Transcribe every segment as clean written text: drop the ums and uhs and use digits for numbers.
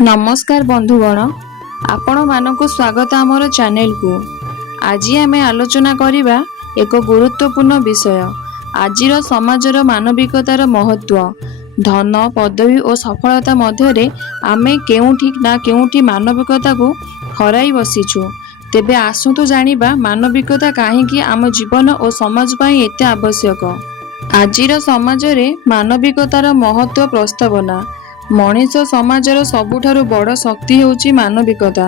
नमस्कार बंधुगण, आपण मानक स्वागत आमर चैनल को। आज आम आलोचना करिबा एक गुरुत्वपूर्ण विषय। आजिर समाजर मानविकतार महत्व। धन पदवी और सफलता मध्य आमे केउठी ना केउठी मानविकता को हराई बसीछु। तेबे आसंतु जानिबा मानविकता काहेकि आम जीवन और समाज पई एते आवश्यक। आजिर समाज रे मानविकतार महत्व प्रस्तावना। मनीष समाजर सबुठारु बड़ शक्ति हेउची मानविकता।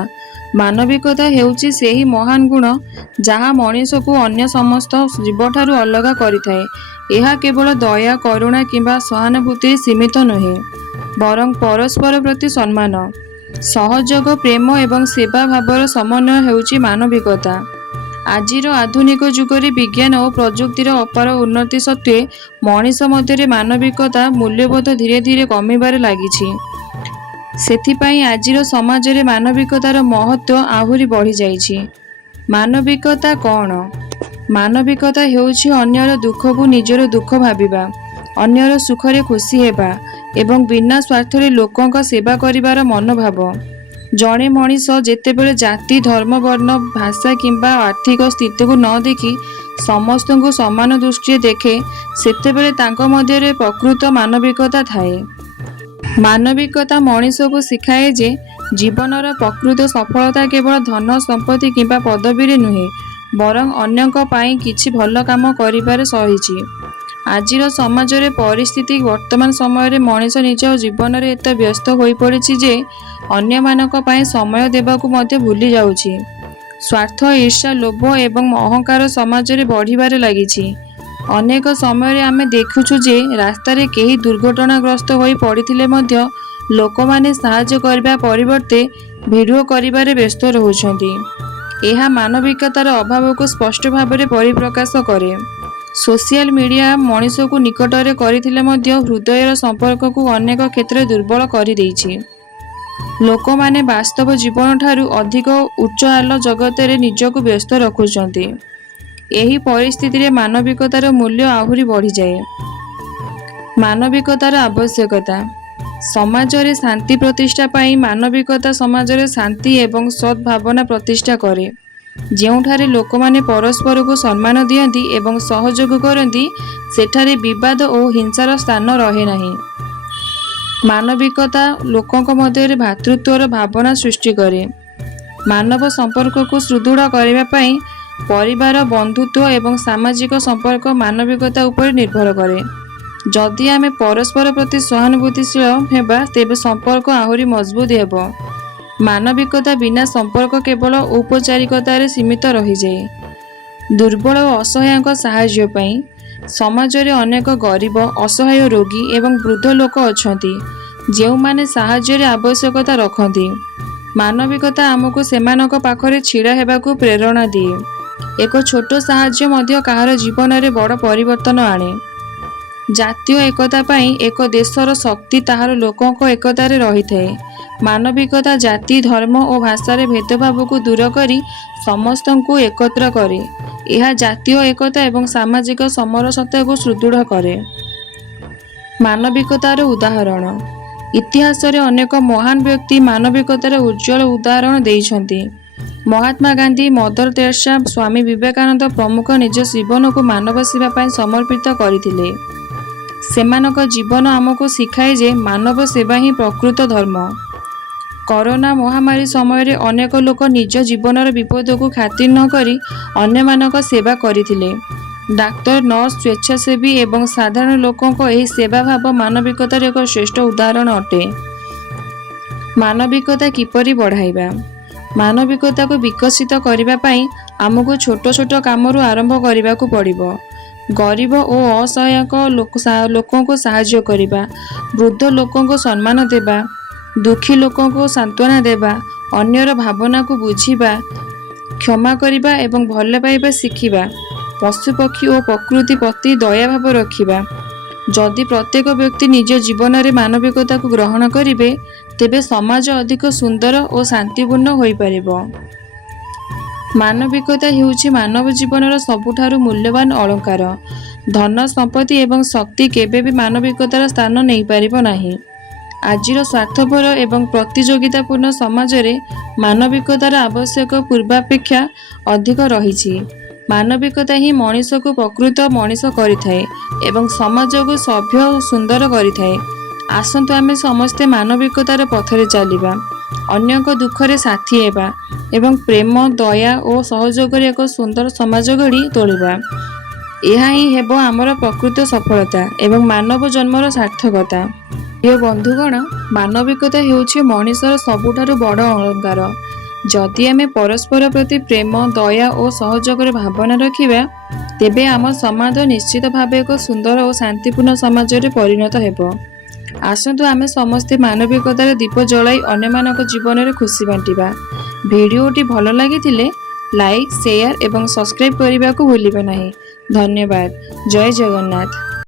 मानविकता हेउची सेही महान गुण जहाँ मनीष को अन्य समस्त जीवठारु अलग करिथाए। यह केवल दया करुणा किंबा सहानुभूति सीमित नुहे, बरं परस्पर प्रति सम्मान, सहयोग, प्रेम एवं सेवा भावर समन्वय हेउची मानविकता। आजिर आधुनिक जुगरे विज्ञान और प्रजुक्तिर अपार उन्नति सत्वे मनीष मध्य मानविकता मूल्यबोध धीरे धीरे कमिबार लागिछि। सेथिपाई आजिर समाज रे मानविकतार महत्व आहुरी बढ़ी जाइछि। मानविकता कौन? मानविकता हेउछि अन्यर दुख को निजर दुख भाबिबा, अन्यर सुखरे खुशी हेबा एवं बिना स्वार्थरे लोकंक सेवा करिबार मनोभाव। जड़े मनीष जेतेबेले जाति, धर्म, वर्ण, भाषा किंबा आर्थिक स्थिति को न देखि समस्त को समान दृष्टि देखे, सेतेबेले तांको मध्यरे प्रकृत मानविकता थाए। मानविकता मनीष को शिखाए जे जीवनर प्रकृत सफलता केवल धन संपत्ति किंबा पदवी नुहे, बरं अन्यक पाई किछि भल काम करिबार सहिछि। आजिर समाज रे परिस्थिति वर्तमान समय रे मनीष निज जीवन रे एत व्यस्त होई पड़िछि जे अन्य मानक पाई समय देबाकू मध्य भूली जाउछि। स्वार्थ, ईर्ष्या, लोभ एवं अहंकार समाज रे बढ़िबारे लागिछि। अनेक समय रे आमे देखुछु जे रास्ता रे केही दुर्घटनाग्रस्त होई पड़िथिले मध्य लोकमाने सहाय्य करबा परिवर्ते वीडियो करिबारे व्यस्त रहुछन्ति। एहा मानविकतार अभाव को स्पष्ट भाव रे परिप्रकाश करे। सोशल मीडिया मनीष को निकटरे करिथिले मध्य हृदयर संपर्क को अनेक क्षेत्र दुर्बल करि दैछि। लोक माने वास्तव जीवन ठारू अधिक उच्च आलो जगत रे निजको व्यस्त रखुचंती। एही परिस्थिति रे मानविकतार मूल्य आहुरी बढ़ी जाए। मानविकतार आवश्यकता। समाज रे शांति प्रतिष्ठा पाई मानविकता समाज रे शांति एवं सद्भावना प्रतिष्ठा करे। जेउठारे लोक माने परस्पर को सम्मान दियंती एवं सहयोग करती, सेठारे विवाद और हिंसार स्थान रहे नहीं। मानविकता लोकों मध्य भातृत्वर भावना सृष्टि करे। मानव संपर्क को सुदृढ़ करने पाई परिवार, बंधुत्व एवं सामाजिक संपर्क मानविकता उपर निर्भर करे। जदि आमे परस्पर प्रति सहानुभूतिशील हेबा तेबे संपर्क आहुरी मजबूत हेबो। मानविकता बिना संपर्क केवल औपचारिकतार सीमित रही जाए। दुर्बल और असहायक साहाय्य पाई समाज रे अनेक गरीब, असहाय, रोगी एवं वृद्ध लोक अछंती जेउ माने साहाय्य रे आवश्यकता रखंती। मानविकता आमको सेमानक पाखरे छिड़ा हेबाकू प्रेरणा दिए। एक छोट साहाय्य मध्य काहार जीवन रे बड़ परिवर्तन आणे। जातीय एकता पाई एक देशर शक्ति ताहार लोकंक एकतारे रही थाए। मानविकता जाति, धर्म और भाषा रे भेदभाव को दूर करी समस्तन को एकत्र करे। यह जातीय एकता एवं सामाजिक समरसता को सुदृढ़ करे। मानविकतार उदाहरण। इतिहास रे अनेक महान व्यक्ति मानविकतार उज्जवल उदाहरण देइछन्ति। महात्मा गांधी, मदर तेरेसा, स्वामी विवेकानंद प्रमुख निज जीवन को मानव सेवा पाई समर्पित करथिले। सेमानक जीवन आमको शिखाए जे मानव सेवा ही प्रकृत धर्म। कोरोना महामारी समय रे अनेक लोक निज जीवनर विपद को खातिर न करी अन्य मानक सेवा करथिले। डाक्तर, नर्स, स्वेच्छासेवी एवं साधारण लोकों को यही सेवा भाव मानविकतार एक श्रेष्ठ उदाहरण अटे। मानविकता किपरि बढ़ाइबा। मानविकता को विकसित करने पाई आमको छोट छोट कामरू आरंभ करने को पड़िबो। गरीब और असहायक लोकों को साहाय्य करिबा, वृद्ध लोकों को सम्मान देबा, दुखी लोकों को सांत्वना देबा, अन्यर भावना को बुझिबा, क्षमा करिबा एवं भल पाइबा शिखिबा, पशुपक्षी और प्रकृति प्रति दया भाव रखिबा। जदि प्रत्येक व्यक्ति निज जीवन रे मानविकता को ग्रहण करिवे तेबे समाज अधिक सुंदर और शांतिपूर्ण होई परिबो। मानविकता हेउछि मानव जीवनर सबुठारु मूल्यवान अलंकार। धन, संपत्ति एवं शक्ति केबे भी मानविकतार स्थान नहीं पारिबो नाही। ଆଜିର ସ୍ୱାର୍ଥପର ଏବଂ ପ୍ରତିଯୋଗିତାପୂର୍ଣ୍ଣ ସମାଜରେ ମାନବିକତାର ଆବଶ୍ୟକ ପୂର୍ବାପେକ୍ଷା ଅଧିକ ରହିଛି। ମାନବିକତା ହିଁ ମଣିଷକୁ ପ୍ରକୃତ ମଣିଷ କରିଥାଏ ଏବଂ ସମାଜକୁ ସଭ୍ୟ ଓ ସୁନ୍ଦର କରିଥାଏ। ଆସନ୍ତୁ ଆମେ ସମସ୍ତେ ମାନବିକତାର ପଥରେ ଚାଲିବା, ଅନ୍ୟଙ୍କ ଦୁଃଖରେ ସାଥୀ ହେବା ଏବଂ ପ୍ରେମ, ଦୟା ଓ ସହଯୋଗରେ ଏକ ସୁନ୍ଦର ସମାଜ ଗଢ଼ି ତୋଳିବା। ଏହା ହିଁ ହେବ ଆମର ପ୍ରକୃତ ସଫଳତା ଏବଂ ମାନବ ଜନ୍ମର ସାର୍ଥକତା। ପ୍ରିୟ ବନ୍ଧୁଗଣ, ମାନବିକତା ହେଉଛି ମଣିଷର ସବୁଠାରୁ ବଡ଼ ଅଳଙ୍କାର। ଯଦି ଆମେ ପରସ୍ପର ପ୍ରତି ପ୍ରେମ, ଦୟା ଓ ସହଯୋଗର ଭାବନା ରଖିବା, ତେବେ ଆମ ସମାଜ ନିଶ୍ଚିତ ଭାବେ ଏକ ସୁନ୍ଦର ଓ ଶାନ୍ତିପୂର୍ଣ୍ଣ ସମାଜରେ ପରିଣତ ହେବ। ଆସନ୍ତୁ ଆମେ ସମସ୍ତେ ମାନବିକତାର ଦୀପ ଜଳାଇ ଅନ୍ୟମାନଙ୍କ ଜୀବନରେ ଖୁସି ବାଣ୍ଟିବା। ଭିଡ଼ିଓଟି ଭଲ ଲାଗିଥିଲେ ଲାଇକ୍, ସେୟାର ଏବଂ ସବସ୍କ୍ରାଇବ୍ କରିବାକୁ ଭୁଲିବେ ନାହିଁ। ଧନ୍ୟବାଦ। ଜୟ ଜଗନ୍ନାଥ।